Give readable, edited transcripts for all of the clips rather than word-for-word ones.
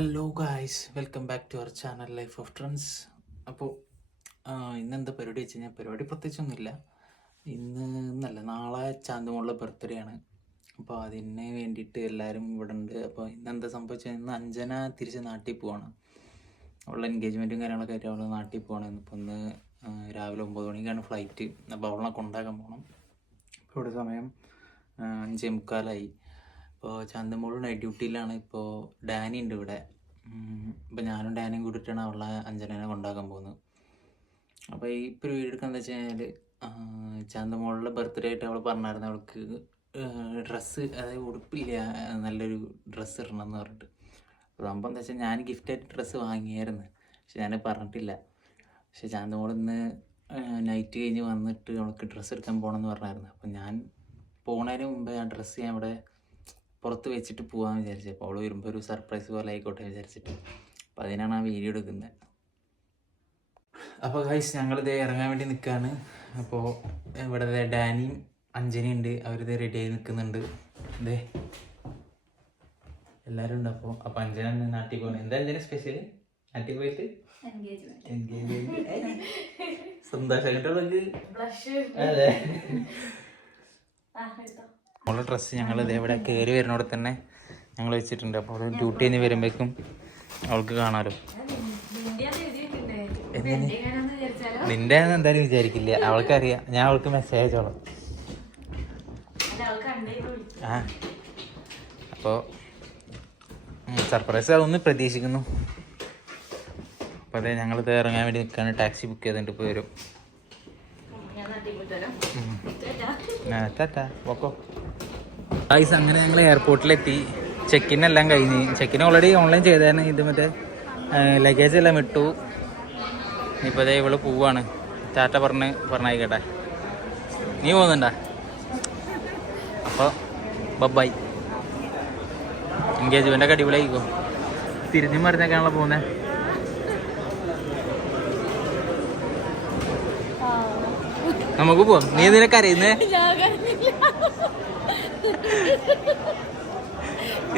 Hello guys, welcome back to our channel life of trends. അപ്പോൾ ഇന്നെന്താ പരിപാടി വെച്ച് കഴിഞ്ഞാൽ പരിപാടി പ്രത്യേകിച്ചൊന്നുമില്ല. ഇന്നല്ല, നാളെ ചാന്തുമോളുടെ ബർത്ത്ഡേ ആണ്. അപ്പോൾ അതിന് വേണ്ടിയിട്ട് എല്ലാവരും ഇവിടെ ഉണ്ട്. അപ്പോൾ ഇന്നെന്താ സംഭവിച്ചാൽ ഇന്ന് അഞ്ജന തിരിച്ച് നാട്ടിൽ പോവാണ്. അവളുടെ എൻഗേജ്മെൻറ്റും കാര്യങ്ങളൊക്കെ ആയിട്ട് അവൾ നാട്ടിൽ പോവാണ്. ഇപ്പോൾ ഇന്ന് രാവിലെ 9 മണിക്കാണ് ഫ്ലൈറ്റ്. അപ്പോൾ അവളെ കൊണ്ടാക്കാൻ പോകണം. ഇപ്പോൾ ഇവിടെ സമയം 5:45. ഇപ്പോൾ ചാന്തമോൾ നൈറ്റ് ഡ്യൂട്ടിയിലാണ്. ഇപ്പോൾ ഡാനി ഉണ്ട് ഇവിടെ. ഇപ്പോൾ ഞാനും ഡാനിയും കൂടിയിട്ടാണ് അവളെ അഞ്ജനേനെ കൊണ്ടാക്കാൻ പോകുന്നത്. അപ്പോൾ ഈ ഇപ്പോൾ വീഡിയോ എടുക്കാന്ന് വെച്ച് കഴിഞ്ഞാൽ ചാന്തമോളുടെ ബർത്ത്ഡേ ആയിട്ട് അവൾ പറഞ്ഞായിരുന്നു അവൾക്ക് ഡ്രസ്സ്, അതായത് ഉടുപ്പില്ല, നല്ലൊരു ഡ്രസ്സ് ഇടണം എന്ന് പറഞ്ഞിട്ട്. അപ്പോൾ സംഭവം എന്താ വെച്ചാൽ ഞാൻ ഗിഫ്റ്റായിട്ട് ഡ്രസ്സ് വാങ്ങിയായിരുന്നു, പക്ഷെ ഞാൻ പറഞ്ഞിട്ടില്ല. പക്ഷെ ചാന്തമോൾ ഇന്ന് നൈറ്റ് കഴിഞ്ഞ് വന്നിട്ട് അവൾക്ക് ഡ്രസ്സ് എടുക്കാൻ പോകണമെന്ന് പറഞ്ഞായിരുന്നു. അപ്പോൾ ഞാൻ പോണതിന് മുമ്പേ ആ ഡ്രസ്സ് ഞാൻ ഇവിടെ പുറത്ത് വെച്ചിട്ട് പോകാമെന്ന് വിചാരിച്ചു. അപ്പോൾ അവൾ വരുമ്പോൾ ഒരു സർപ്രൈസ് പോലെ ആയിക്കോട്ടെ വിചാരിച്ചിട്ട്. അപ്പോൾ അതിനാണ് ആ വീഡിയോ എടുക്കുന്നത്. അപ്പോൾ ഗൈസ്, ഞങ്ങളിത് ഇറങ്ങാൻ വേണ്ടി നിൽക്കുകയാണ്. അപ്പോൾ ഇവിടെ ഡാനിയും അഞ്ജനയും ഉണ്ട്. അവരിത് റെഡിയായി നിൽക്കുന്നുണ്ട്. ഇതേ എല്ലാവരും ഉണ്ട്. അപ്പോൾ അഞ്ജന നാട്ടിൽ പോകണം. എന്താ അഞ്ജന സ്പെഷ്യൽ? നാട്ടിൽ പോയിട്ട് എൻഗേജ്മെന്റ് സന്തോഷമായിട്ടുള്ളത്. അതെ, നമ്മളെ ഡ്രസ്സ് ഞങ്ങൾ ഇതേവിടെ കയറി വരുന്നോടെ തന്നെ ഞങ്ങൾ വെച്ചിട്ടുണ്ട്. അപ്പോൾ അവൾ ഡ്യൂട്ടി കഴിഞ്ഞ് വരുമ്പോഴേക്കും അവൾക്ക് കാണാമല്ലോ. നിന്റെ എന്തായാലും വിചാരിക്കില്ല, അവൾക്കറിയാം. ഞാൻ അവൾക്ക് മെസ്സേജ് അയച്ചോളാം. ആ, അപ്പോൾ സർപ്രൈസ് ആവുമെന്ന് പ്രതീക്ഷിക്കുന്നു. അപ്പോൾ അതെ, ഞങ്ങളിത് ഇറങ്ങാൻ വേണ്ടി നിൽക്കുകയാണ്. ടാക്സി ബുക്ക് ചെയ്തിട്ട് ഇപ്പോൾ വരും. ഗൈസ്, അങ്ങനെ ഞങ്ങൾ എയർപോർട്ടിലെത്തി. ചെക്കിൻ എല്ലാം കഴിഞ്ഞ്. ചെക്കിൻ ഓൾറെഡി ഓൺലൈൻ ചെയ്തായിരുന്നു. ഇത് മറ്റേ ലഗേജ് എല്ലാം ഇട്ടു. ഇപ്പോൾ അതേ ഇവള് പോവാണ്. ടാറ്റ പറഞ്ഞായിക്കട്ടെ. നീ പോകുന്നുണ്ടാ? അപ്പോൾ ബൈ. എൻഗേജ്മെൻ്റൊക്കെ അടിപൊളിയായിക്കോ. തിരിഞ്ഞും മറിഞ്ഞൊക്കെയാണല്ലോ പോകുന്നത്. നമുക്ക് പോവാം. നീ ഇതിനൊക്കെ അറിയുന്നേ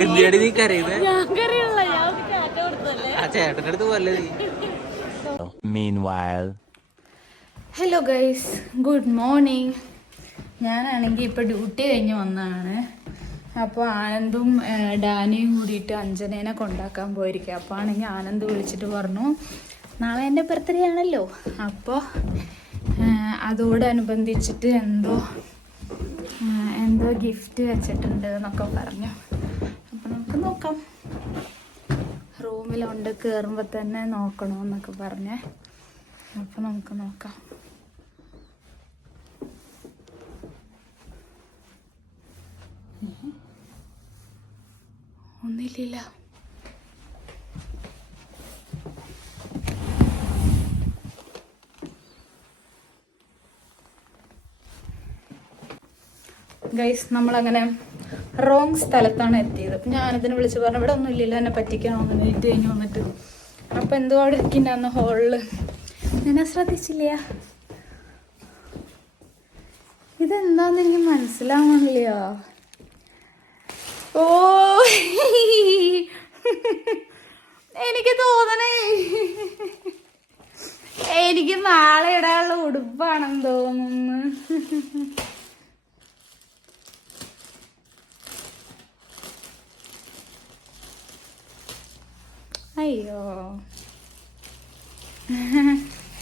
എന്തിനാണ് നീ കരയുന്നത്? ആ ചേട്ടൻ്റെ അടുത്ത് പോലെ നീ. Hello guys, good morning. ഞാനാണെങ്കിൽ ഇപ്പോൾ ഡ്യൂട്ടി കഴിഞ്ഞ് വന്നതാണ്. അപ്പോൾ ആനന്ദും ഡാനിയും കൂടിയിട്ട് അഞ്ജനേനെ കൊണ്ടാക്കാൻ പോയിരിക്കുക. അപ്പോൾ ആണെങ്കിൽ ആനന്ദ് വിളിച്ചിട്ട് പറഞ്ഞു നാളെ എൻ്റെ ബർത്ത്ഡേ ആണല്ലോ, അപ്പോൾ അതോടനുബന്ധിച്ചിട്ട് എന്തോ ഗിഫ്റ്റ് വെച്ചിട്ടുണ്ട് എന്നൊക്കെ പറഞ്ഞു. അപ്പോൾ നമുക്ക് നോക്കാം. റൂമിലുണ്ട്, കയറുമ്പോൾ തന്നെ നോക്കണമെന്നൊക്കെ പറഞ്ഞേ. അപ്പോൾ നമുക്ക് നോക്കാം. ഒന്നില്ല. ഗൈസ്, നമ്മളങ്ങനെ റോങ് സ്ഥലത്താണ് എത്തിയത്. അപ്പം ഞാനതിനെ വിളിച്ച് പറഞ്ഞു ഇവിടെ ഒന്നും ഇല്ലല്ലോ, എന്നെ പറ്റിക്കാണോ നൈറ്റ് കഴിഞ്ഞ് വന്നിട്ട്. അപ്പം എന്തോ അവിടെ ഇരിക്കുന്നുണ്ടായിരുന്നു ഹോളിൽ. ഞാൻ ശ്രദ്ധിച്ചില്ല. ഇതെന്താന്ന് എനിക്ക് മനസ്സിലാവണില്ല. ഓ, എനിക്ക് തോന്നണേ എനിക്ക് നാളെ ഇടാനുള്ള ഉടുപ്പാണെന്ന് തോന്നുന്നു. അയ്യോ,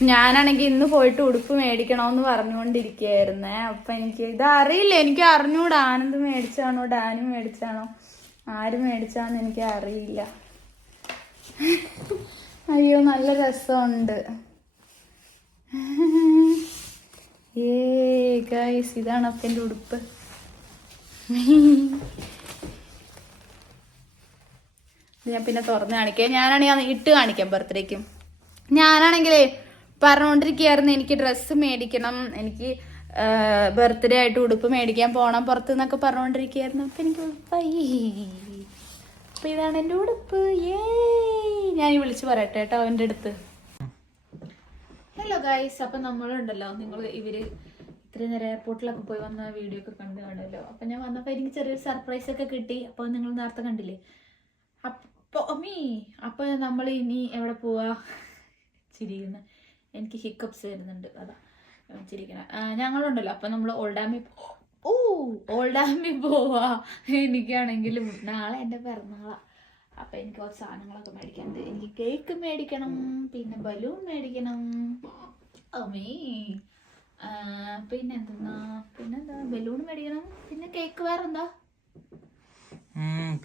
ഞാനാണെങ്കിൽ ഇന്ന് പോയിട്ട് ഉടുപ്പ് മേടിക്കണമെന്ന് പറഞ്ഞുകൊണ്ടിരിക്കുകയായിരുന്നേ. അപ്പം എനിക്ക് ഇതറിയില്ല, എനിക്ക് അറിഞ്ഞൂടാ. ആനന്ദ് മേടിച്ചാണോ ഡാനി മേടിച്ചാണോ ആര് മേടിച്ചാന്ന് എനിക്ക് അറിയില്ല. അയ്യോ, നല്ല രസമുണ്ട്. ഗൈസ്, ഇതാണ് അപ്പം എൻ്റെ ഉടുപ്പ്. ഞാൻ പിന്നെ തുറന്ന് കാണിക്കാം. ഞാനാണെങ്കിൽ ഇട്ട് കാണിക്കാം ബർത്ത്ഡേക്കും. ഞാനാണെങ്കിലേ പറഞ്ഞുകൊണ്ടിരിക്കുകയായിരുന്നു എനിക്ക് ഡ്രസ്സ് മേടിക്കണം, എനിക്ക് ബർത്ത്ഡേ ആയിട്ട് ഉടുപ്പ് മേടിക്കാൻ പോകണം പുറത്ത് എന്നൊക്കെ പറഞ്ഞുകൊണ്ടിരിക്കുകയായിരുന്നു. അപ്പം എനിക്ക് ഉടുപ്പായി. അപ്പം ഇതാണ് എൻ്റെ ഉടുപ്പ്. ഞാൻ വിളിച്ച് പറയട്ടെ കേട്ടോ അവൻ്റെ അടുത്ത്. ഹലോ ഗൈസ്, അപ്പം നമ്മളുണ്ടല്ലോ, ഇവര് ഇത്രയും നേരം എയർപോർട്ടിലൊക്കെ പോയി വന്ന വീഡിയോ ഒക്കെ കണ്ടു കാണുമല്ലോ. അപ്പം ഞാൻ വന്നപ്പോൾ എനിക്ക് ചെറിയൊരു സർപ്രൈസ് ഒക്കെ കിട്ടി. അപ്പോൾ നിങ്ങൾ നേരത്തെ കണ്ടില്ലേ. അപ്പൊ നമ്മൾ ഇനി എവിടെ പോവാ? ചിരിക്കുന്ന എനിക്ക് ഹിക്കപ്സ് വരുന്നുണ്ട്, അതാ ചിരിക്കണ. ഞങ്ങളുണ്ടല്ലോ, അപ്പൊ നമ്മൾ ഓൾഡ് ഡാമിൽ പോവാ. എനിക്കാണെങ്കിലും നാളെ എൻ്റെ പിറന്നാളാ. അപ്പൊ എനിക്ക് കുറച്ച് സാധനങ്ങളൊക്കെ മേടിക്കാനുണ്ട്. എനിക്ക് കേക്ക് മേടിക്കണം, പിന്നെ ബലൂൺ മേടിക്കണം. പിന്നെന്താ ബലൂൺ മേടിക്കണം, പിന്നെ കേക്ക്. വേറെന്താ?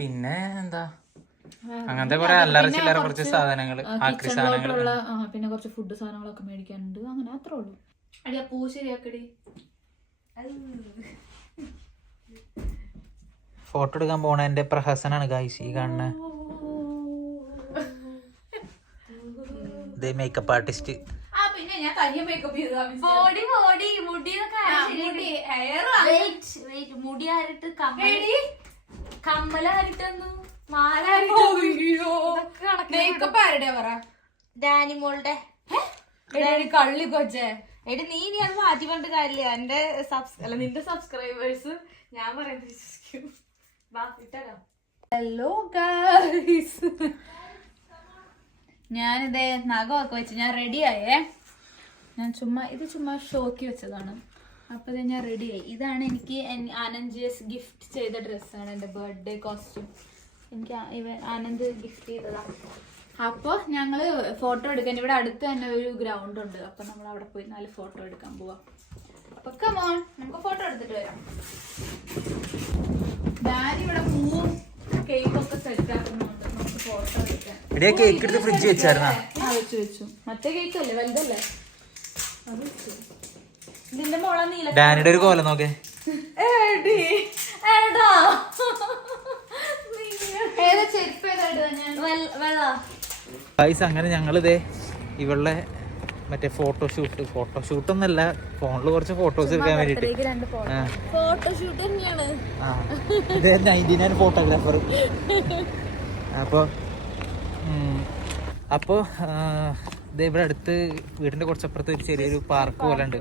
പിന്നെ എന്താ അങ്ങനത്തെ കുറെ അല്ലറ ചില്ലറ കുറച്ച് സാധനങ്ങള്, ആക്രി സാധനങ്ങള്, പിന്നെ കുറച്ച് ഫുഡ് സാധനങ്ങളൊക്കെ മേടിക്കാനുണ്ട്. അങ്ങനെ അത്രേ ഉള്ളൂ. അടിയാ പൂ ശരിയാക്കടി. ഫോട്ടോ എടുക്കാൻ പോണ എന്റെ പ്രഹസനാണ് ഗായ്സ് ഈ കാണുന്ന മേക്കപ്പ് ആർട്ടിസ്റ്റ്. പിന്നെ ഞാൻ തനിയെ മേക്കപ്പ് ചെയ്തു. മുടി ആരിട്ട് കമ്മലാരിട്ടു മേക്കപ്പ് ആരുടെ പറ? ഡാനിമോളുടെ കള്ളി കൊച്ചേ. എടി നീ ഇനി അത് മാറ്റി പറഞ്ഞിട്ട് കാര്യമില്ല. എന്റെ നിന്റെ സബ്സ്ക്രൈബേഴ്സ് ഞാൻ പറയുന്നത് വിശ്വസിക്കും. ഹലോ ഗൈസ്, ഞാനിതേ നഖമൊക്കെ വെച്ച് ഞാൻ റെഡിയായേ. ഞാൻ ചുമ്മാ ഷോക്ക് വെച്ചതാണ്. അപ്പൊ ഇത് ഞാൻ റെഡിയായി. ഇതാണ് എനിക്ക് ആനന്ദ് ഗിഫ്റ്റ് ചെയ്ത ഡ്രസ്സാണ്, എൻ്റെ ബർത്ത്ഡേ കോസ്റ്റ്യൂം. എനിക്ക് ആനന്ദ് ഗിഫ്റ്റ് ചെയ്തതാണ്. അപ്പോൾ ഞങ്ങള് ഫോട്ടോ എടുക്കാൻ ഇവിടെ അടുത്ത് തന്നെ ഒരു ഗ്രൗണ്ട് ഉണ്ട്. അപ്പൊ നമ്മൾ അവിടെ പോയി 4 ഫോട്ടോ എടുക്കാൻ പോവാം. അപ്പൊ കമോൺ, നമുക്ക് ഫോട്ടോ എടുത്തിട്ട് വരാം. ഡാഡി ഇവിടെ പൂവും കേക്കൊക്കെ സെറ്റ് ആക്കുന്നുണ്ട്. നമുക്ക് ഫോട്ടോ എടുക്കാൻ. കേക്ക് എടുത്ത് ഫ്രിഡ്ജ് വെച്ചായിരുന്നാ? വെച്ചു. മറ്റേ കേക്ക് അല്ലേ, വലുതല്ലേ, അത് വെച്ചു. ഇതിന്റെ മോളെ നീല ഡാനിയുടെ ഒരു കോലം നോക്കേ. അങ്ങനെ ഞങ്ങളിതേ ഇവളുടെ മറ്റേ ഫോട്ടോഷൂട്ടൊന്നല്ല, ഫോണില് കുറച്ച് ഫോട്ടോസ് എടുക്കാൻ വേണ്ടിട്ട്. ഫോട്ടോഷൂട്ട് തന്നെയാണ്. ഇത് 99 ഫോട്ടോഗ്രാഫർ. അപ്പോ ഇവിടെ അടുത്ത് വീടിന്റെ കുറച്ചപ്പുറത്ത് ഒരു ചെറിയൊരു പാർക്ക് പോലെ ഉണ്ട്.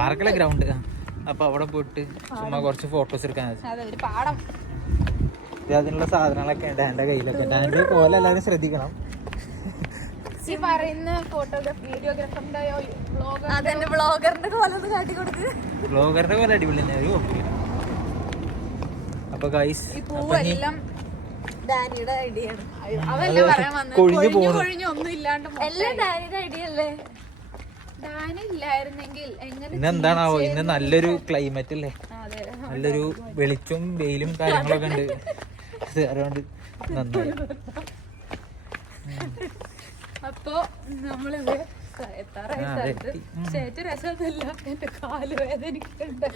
പാർക്കല്ല, ഗ്രൗണ്ട്. അപ്പൊ അവിടെ പോയിട്ട് ചുമ്മാ കുറച്ച് ഫോട്ടോസ് എടുക്കാൻ. അതിനുള്ള സാധനങ്ങളൊക്കെ ഉണ്ട് എന്റെ കയ്യിലൊക്കെ. അതിന്റെ പോലെ എല്ലാവരും ശ്രദ്ധിക്കണം. ബ്ലോഗറിന്റെ പോലെ അടിപൊളി തന്നെ. ഒരു കുഴപ്പമില്ല. അപ്പൊ ഗൈസ് ഡാനിയുടെ ഐഡിയ ആണ്. കൊഴിഞ്ഞു പോകുന്നു. ഡാനി ഇല്ലായിരുന്നെങ്കിൽ ഇന്നെന്താണാവോ, ഇന്ന് നല്ലൊരു ക്ലൈമറ്റ് അല്ലേ, നല്ലൊരു വെളിച്ചവും വെയിലും കാര്യങ്ങളൊക്കെ ഉണ്ട്. അതുകൊണ്ട് നന്നായി. അപ്പൊ നമ്മളിത് ഏറ്റവും രസമല്ല, എന്റെ കാല് വേദനിക്കുന്നുണ്ട്.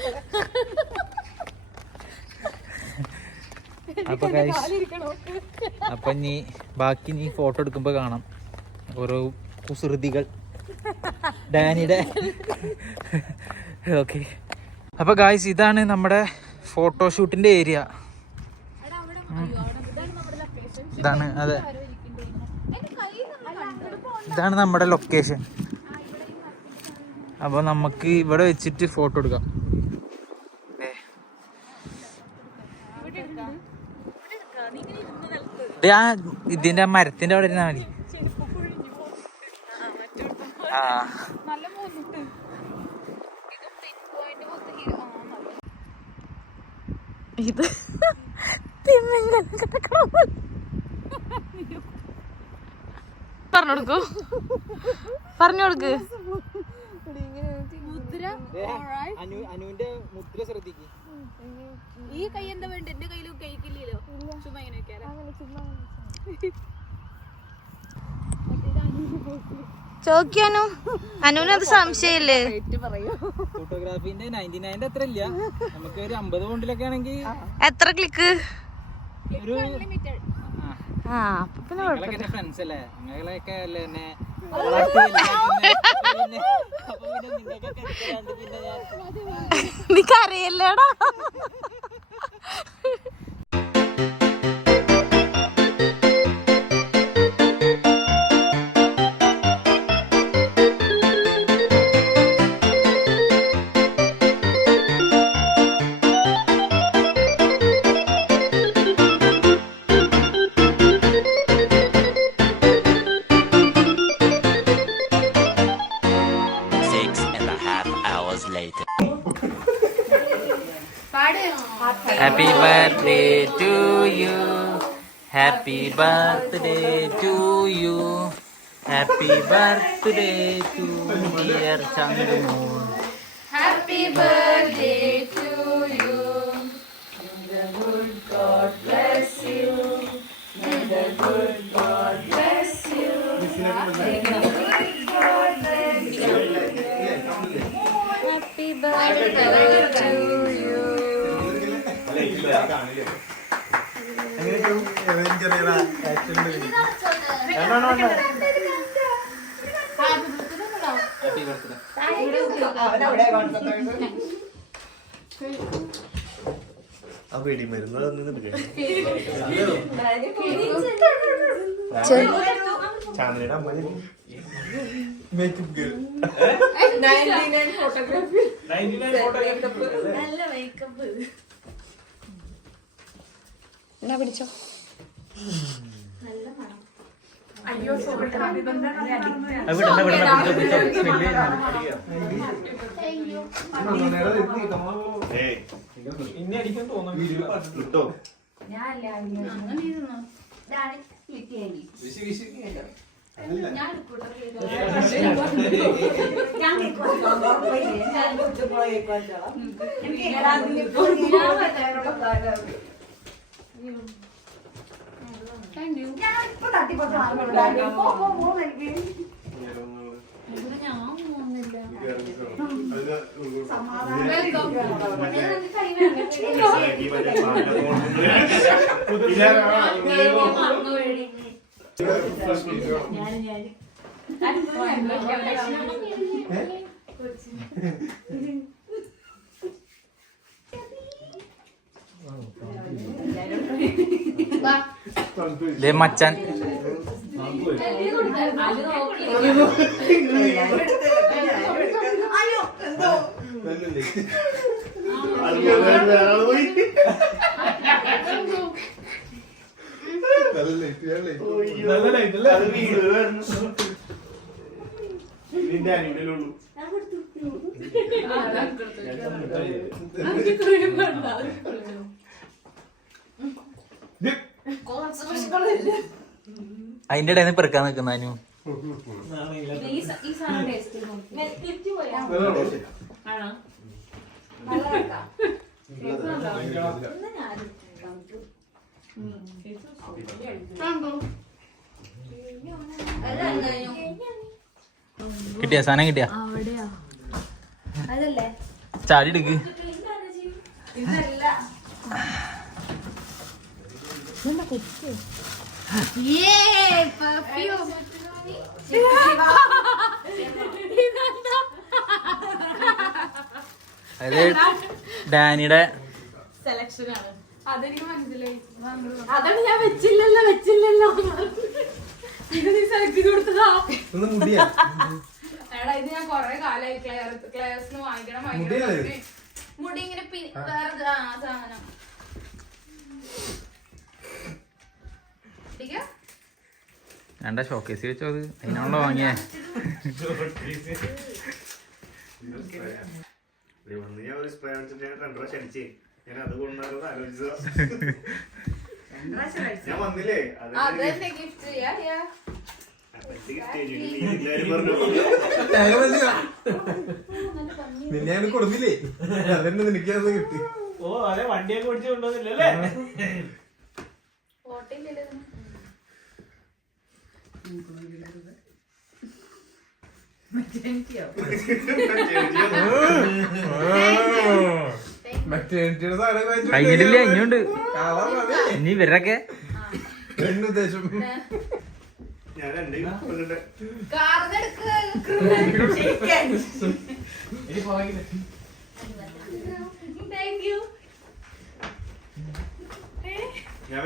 അപ്പൊ ബാക്കി നീ ഫോട്ടോ എടുക്കുമ്പോ കാണാം ഓരോ കുസൃതികൾ ഡാനിയുടെ. ഓക്കെ, അപ്പൊ ഗായ്സ് ഇതാണ് നമ്മുടെ ഫോട്ടോഷൂട്ടിന്റെ ഏരിയ. ഇതാണ്, അതെ, ഇതാണ് നമ്മുടെ ലൊക്കേഷൻ. അപ്പൊ നമുക്ക് ഇവിടെ വെച്ചിട്ട് ഫോട്ടോ എടുക്കാം. ഇതിന്റെ മരത്തിന്റെ അവിടെ ഇരുന്നാ മതി. ഇത് പറഞ്ഞു കൊടുക്ക്. അനുവിന്റെ മുദ്ര ശ്രദ്ധിക്കും. ഈ കൈ എന്താ വേണ്ട? എന്റെ കയ്യിൽ കഴിക്കില്ലല്ലോ. ചുമ്മാ ഇങ്ങനെ ചോദിക്കാനു അനുവിനത് സംശയല്ലേ? ഫോട്ടോഗ്രാഫിന്റെ 99 അത്ര ഇല്ല, നമുക്ക് ഒരു 50 കൊണ്ടിലൊക്കെ ആണെങ്കിൽ. എത്ര ക്ലിക്ക്? ഫ്രണ്ട്സ് അല്ലേ, നിങ്ങളൊക്കെ അല്ലേ എന്നെ. എനിക്കറിയില്ലടാ. Happy birthday to you, happy birthday to you, happy birthday to dear Chandramon. Happy birthday to you. May the good God bless you. May the good God bless you. May the good God bless you. Happy birthday to you. ചാന്ദ്രയുടെ അമ്മ എന്നാ പിടിച്ചോ. കിട്ടോ മച്ചാൻ അതിന്റെ ഇടയിൽ നിന്ന് പെറുക്കാൻ നിൽക്കുന്നു. കിട്ടിയ സാധനം കിട്ടിയ ചാടി എടുക്ക്. അത് ഡാനിയുടെ സെലക്ഷൻ ആണ്. അതെനിക്ക് മനസ്സിലായി. അതാണ് ഞാൻ വെച്ചില്ലല്ലോ ഇത് നീ സെലക്ട് ചെയ്ത് കൊടുത്തതാ. എടാ ഇത് ഞാൻ കൊറേ കാലായി ക്ലാസ്സിന് വാങ്ങിക്കണം മുടി ഇങ്ങനെ വേറെ സാധനം രണ്ടാ ഷോക്കേസ് വെച്ചോ. അത് അതിനാണല്ലോ വാങ്ങിയേ. ഞാൻ ഒരു സ്പ്രേ അടിച്ചിട്ട് 2 പ്രാവശ്യം അടിച്ചേ. ഞാൻ അത് കൊണ്ടാലും ആലോചിച്ചതാ. ഞാൻ വന്നില്ലേ നിന്നെ കൊടുത്തില്ലേ? അതെന്നെ നിനക്കത് കിട്ടി. ഓ അതെ വണ്ടിയൊക്കെ ഓടിച്ചു കൊണ്ടുവന്നില്ലല്ലേ? കഴിഞ്ഞിട്ടില്ല, ഇനിയുണ്ട്. ഇനി ഇവരൊക്കെ ഉദ്ദേശം ഞാൻ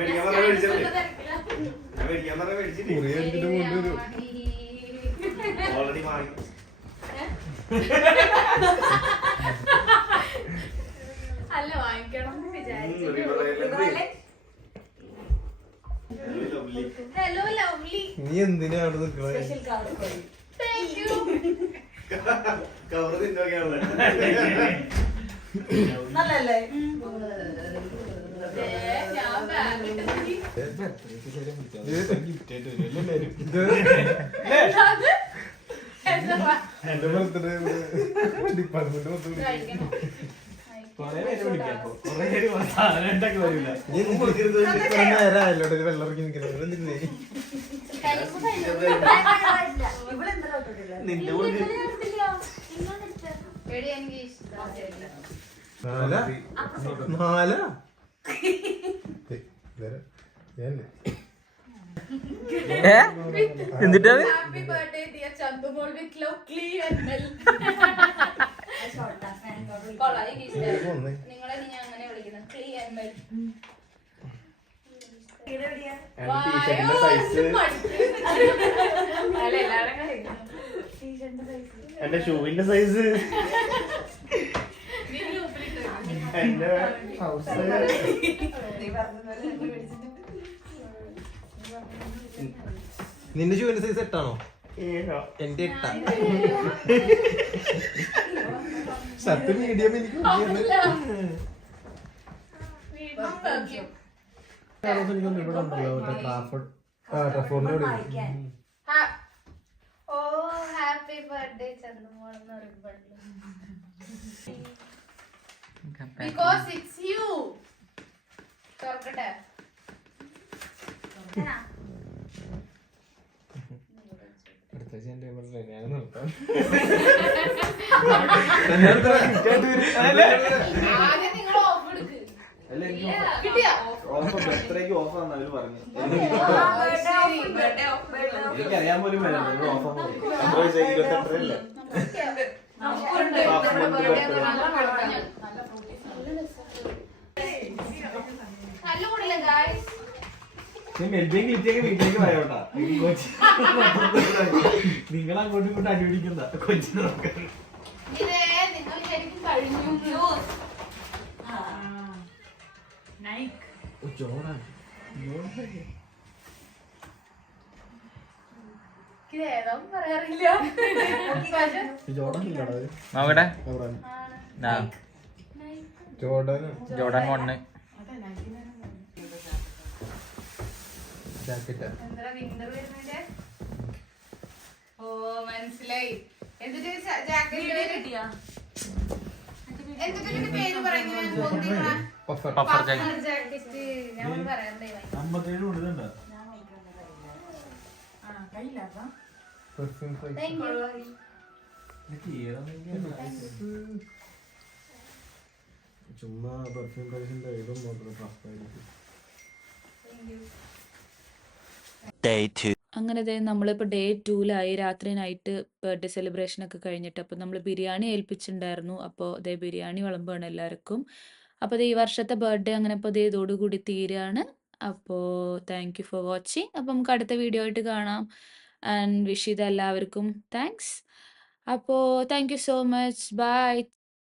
ഓൾറെഡി വാങ്ങി. അല്ല വാങ്ങിക്കണം വിചാരിച്ചു. Hello lovely. നീ എന്തിനാ അവിടെ നിൽക്കണേ? കവർ തിന്നോക്കെയാണല്ലേ? നല്ലല്ലേ? ഞാൻ bag ഇട്ട് നോക്കി. എന്താ പ- എന്റെ ബർത്ത്ഡേ ഡിപ്പാർട്ട്മെന്റ് മൊത്തം കഴിക്കണം. നേരമല്ലോ വെള്ളറക്കി നിൽക്കുന്നത് എന്തിനേ എടി, എനിക്ക് ഇഷ്ടമില്ല. നാല എന്നിട്ടാ Happy birthday, dear Chantumol, with love, Clee and Mel. കൊള്ളാം, എനിക്ക് ഇഷ്ടമായി. നിങ്ങളെ ഞാൻ അങ്ങനെ വിളിക്കുന്നത് ക്ലീ and Mel. ടീഷർട്ടിന്റെ സൈസ് അല്ല, എല്ലാവരും കഴിക്കണം. എന്റെ ഷൂവിന്റെ സൈസ് നീ ഗ്രൂപ്പിലിട്ട് എന്റെ ഹൗസ് നിന്റെ ഷൂവിന്റെ സൈസ് എട്ടാണോ എന്റെ എട്ടാ ഷർട്ട് മീഡിയം എനിക്ക് ഇവിടെ ഉണ്ടല്ലോ മറ്റേ ട്രാഫോർഡിന്റെ അവിടെ ഓ ഹാപ്പി ബർത്ത്ഡേ ചന്ദ്രമോൾ എന്ന് പറയുമ്പോൾ ബിക്കോസ് ഇറ്റ്സ് യു തുറക്കട്ടെ ആദ്യം നിങ്ങൾ ഓഫ് എടുക്ക്. കിട്ടിയോ? എനിക്കറിയാൻ പോലും വേണം ഓഫർ ഇരുപത്തെട്ടരല്ലേ നല്ല കൂടില്ല ഗായ്സ്. മെൽബിയും കിറ്റിയൊക്കെ വീട്ടിലേക്ക് വരോട്ടാ നിങ്ങൾ അങ്ങോട്ടും ഇങ്ങോട്ടും അടിപിടിക്കണ്ട കൊച്ചിനെ നോക്കാൻ ഇതേ നിങ്ങൾ ശരിക്കും കഴിഞ്ഞു. ഇത് ഏതാന്ന് പറയാറില്ല. നോക്കട്ടെ ജോർഡൻ ജോർഡൻ 1 ജാക്കറ്റ് എന്താ വിന്റർ വരുന്നതിന്റെ? ഓ മനസ്സിലായി. എന്നിട്ട് ജാക്കറ്റ് കിട്ടിയാ? എന്തൊക്കെ പേര് പറയുന്നത്? പഫർ ജാക്കറ്റ് ജാക്കറ്റ് ഞാൻ പറയണ്ടേ. 57 കൊടുക്കണ്ട പെർഫ്യൂം താങ്ക് യു. ചുമ്മാ പെർഫ്യൂം പ്രൈസിന്റെ ഇതും നോക്കണം ഫസ്റ്റായിരിക്കും അങ്ങനെ നമ്മളിപ്പോൾ ഡേ 2-ലായി. രാത്രി നൈറ്റ് ബർത്ത്ഡേ സെലിബ്രേഷൻ ഒക്കെ കഴിഞ്ഞിട്ട് അപ്പോൾ നമ്മൾ ബിരിയാണി ഏൽപ്പിച്ചിട്ടുണ്ടായിരുന്നു. അപ്പോൾ ബിരിയാണി വിളമ്പാണ് എല്ലാവർക്കും. അപ്പോൾ ഈ വർഷത്തെ ബർത്ത്ഡേ അങ്ങനെ ഇപ്പോൾ ഇതോടുകൂടി തീരുകയാണ്. അപ്പോൾ താങ്ക് യു ഫോർ വാച്ചിങ്. അപ്പോൾ നമുക്ക് അടുത്ത വീഡിയോ ആയിട്ട് കാണാം. ആൻഡ് വിഷ് ചെയ്ത എല്ലാവർക്കും താങ്ക്സ്. അപ്പോൾ thank you so much. By.